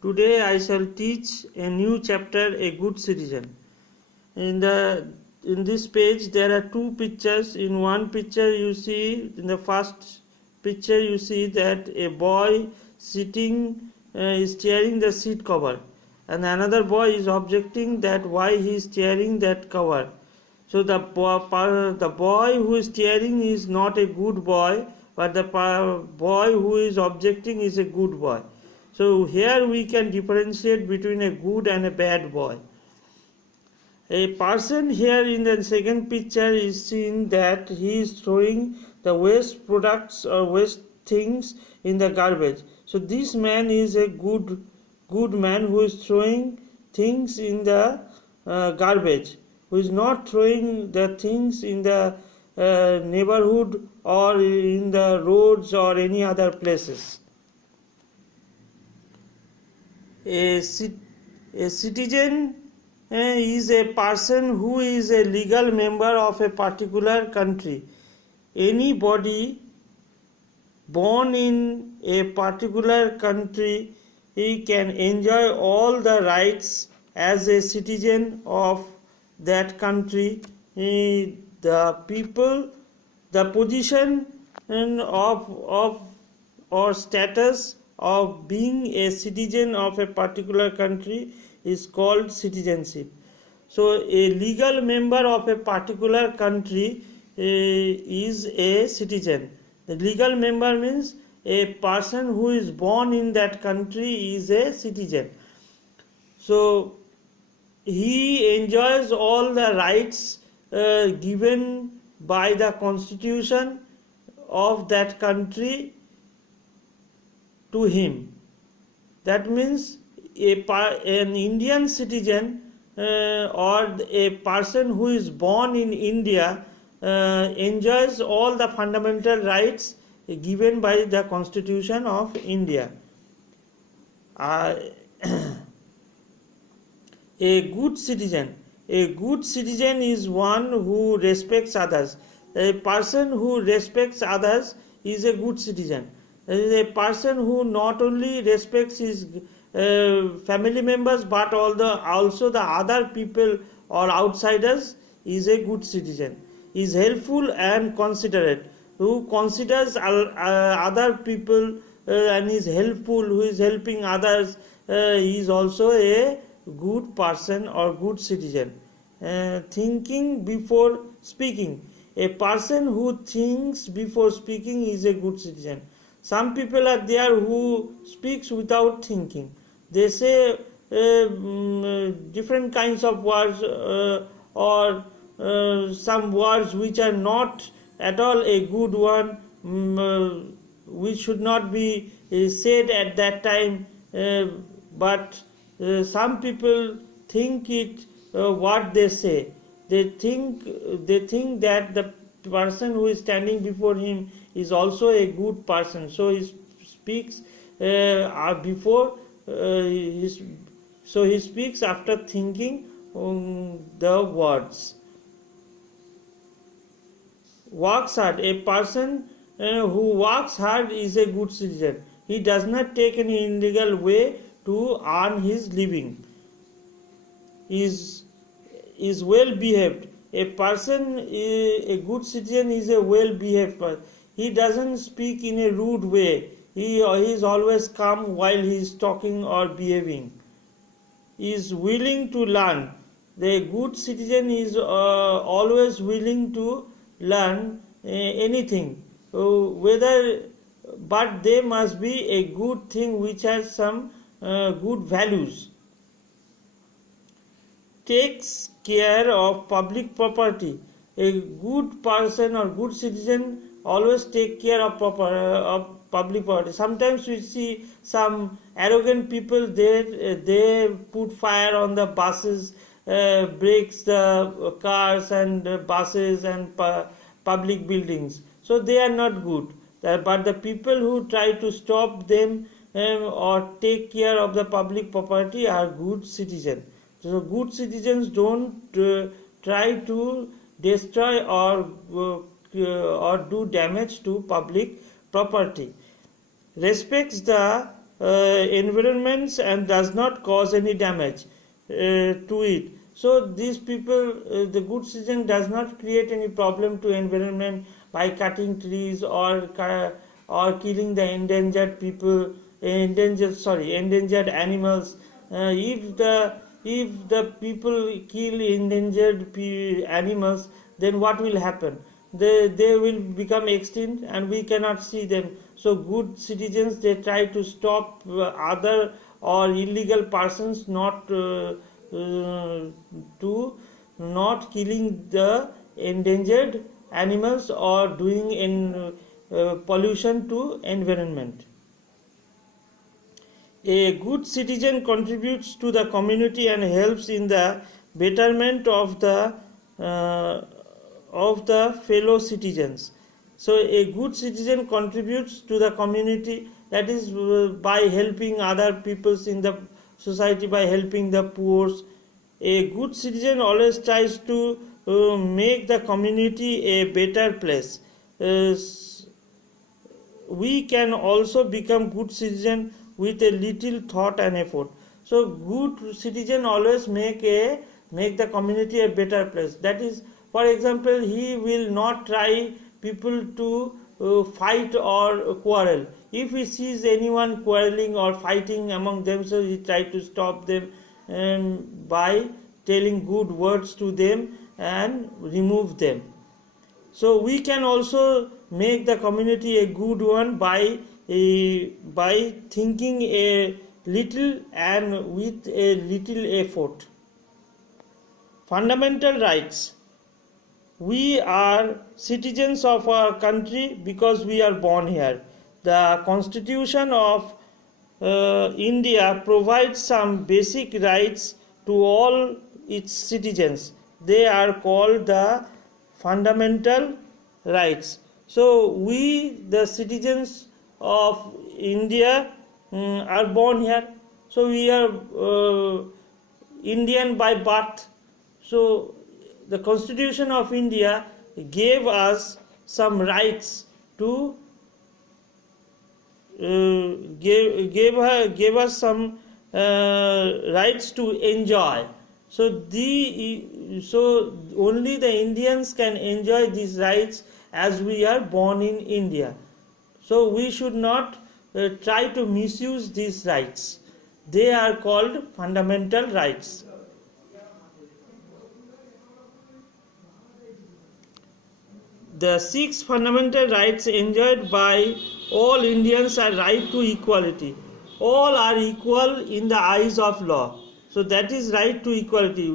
Today I shall teach a new chapter, A Good Citizen. In this page there are two pictures. In one picture you see, in the first picture you see that a boy sitting is tearing the seat cover, and another boy is objecting that why he is tearing that cover. So the boy who is tearing is not a good boy, but the boy who is objecting is a good boy. So here we can differentiate between a good and a bad boy. A person here in the second picture is seen that he is throwing the waste products or waste things in the garbage. So this man is a good man who is throwing things in the garbage, who is not throwing the things in the neighborhood or in the roads or any other places. A citizen is a person who is a legal member of a particular country. Anybody born in a particular country, he can enjoy all the rights as a citizen of that country. The people, the position of or status of being a citizen of a particular country is called citizenship. So a legal member of a particular country is a citizen. The legal member means a person who is born in that country is a citizen. So he enjoys all the rights given by the constitution of that country to him. That means an Indian citizen or a person who is born in India enjoys all the fundamental rights given by the Constitution of India. A good citizen is one who respects others. A person who respects others is a good citizen. A person who not only respects his family members but also the other people or outsiders is a good citizen. Is helpful and considerate, who considers other people and is helpful, who is helping others, is also a good person or good citizen. Thinking before speaking, a person who thinks before speaking is a good citizen. Some people are there who speaks without thinking. They say different kinds of words or some words which are not at all a good one, which should not be said at that time, but some people think it what they say. They think that the person who is standing before him is also a good person, so he speaks before so he speaks after thinking the words. Works hard, a person who works hard is a good citizen. He does not take any illegal way to earn his living. Is well behaved. A person, a good citizen is a well behaved person. He doesn't speak in a rude way. He is always calm while he is talking or behaving. Is willing to learn. The good citizen is always willing to learn anything, but they must be a good thing which has some good values. Takes care of public property. A good person or good citizen always take care of public property. Sometimes we see some arrogant people, they put fire on the buses, breaks the cars and buses and public buildings. So they are not good. But the people who try to stop them or take care of the public property are good citizens. So good citizens don't try to destroy or do damage to public property. Respects the environments and does not cause any damage to it. So these people, the good citizen does not create any problem to environment by cutting trees or killing the endangered people, endangered animals. If the people kill endangered animals, then what will happen? They will become extinct and we cannot see them. So good citizens, they try to stop other or illegal persons not to not killing the endangered animals or doing pollution to environment. A good citizen contributes to the community and helps in the betterment of the fellow citizens. So a good citizen contributes to the community, that is by helping other peoples in the society, by helping the poor. A good citizen always tries to make the community a better place. We can also become good citizen with a little thought and effort. So good citizen always make the community a better place. That is, for example, he will not try people to fight or quarrel. If he sees anyone quarreling or fighting among themselves, he try to stop them by telling good words to them and remove them. So we can also make the community a good one by thinking a little and with a little effort. Fundamental rights. We are citizens of our country because we are born here. The Constitution of India provides some basic rights to all its citizens. They are called the fundamental rights. So we, the citizens of India, are born here. So we are Indian by birth. So the Constitution of India gave us some rights to gave us some rights to enjoy. So only the Indians can enjoy these rights as we are born in India. So we should not try to misuse these rights. They are called fundamental rights. The 6 fundamental rights enjoyed by all Indians are right to equality. All are equal in the eyes of law. So that is right to equality.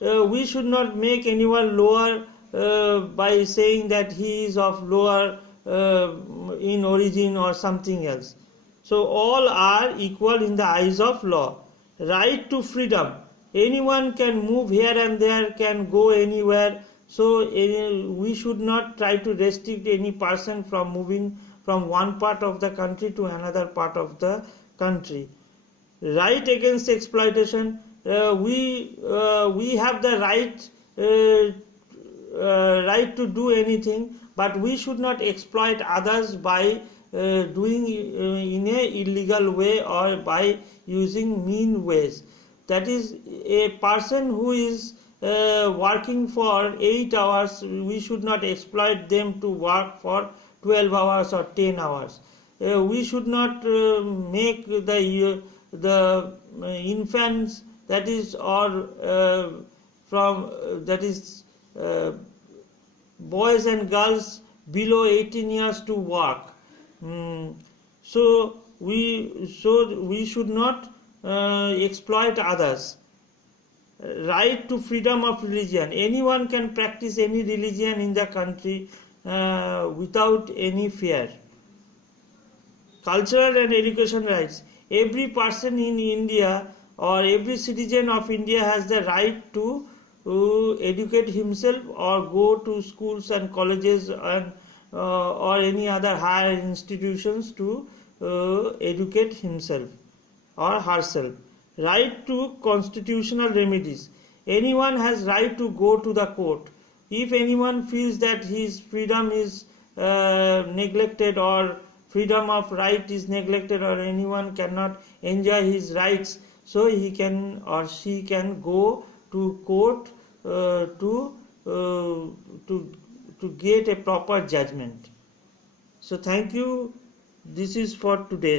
We should not make anyone lower by saying that he is of lower in origin or something else. So all are equal in the eyes of law. Right to freedom. Anyone can move here and there, can go anywhere. So we should not try to restrict any person from moving from one part of the country to another part of the country. Right against exploitation. We have the right to do anything, but we should not exploit others by doing in a illegal way or by using mean ways. That is, a person who is working for 8 hours, we should not exploit them to work for 12 hours or 10 hours. We should not make the infants, that is, or boys and girls below 18 years to work. So we should not exploit others. Right to freedom of religion. Anyone can practice any religion in the country without any fear. Cultural and education rights. Every person in India or every citizen of India has the right to educate himself or go to schools and colleges and or any other higher institutions to educate himself or herself. Right to constitutional remedies. Anyone has right to go to the court. If anyone feels that his freedom is neglected or freedom of right is neglected or anyone cannot enjoy his rights, so he can or she can go to court uh, to uh, to to get a proper judgment. So thank you. This is for today.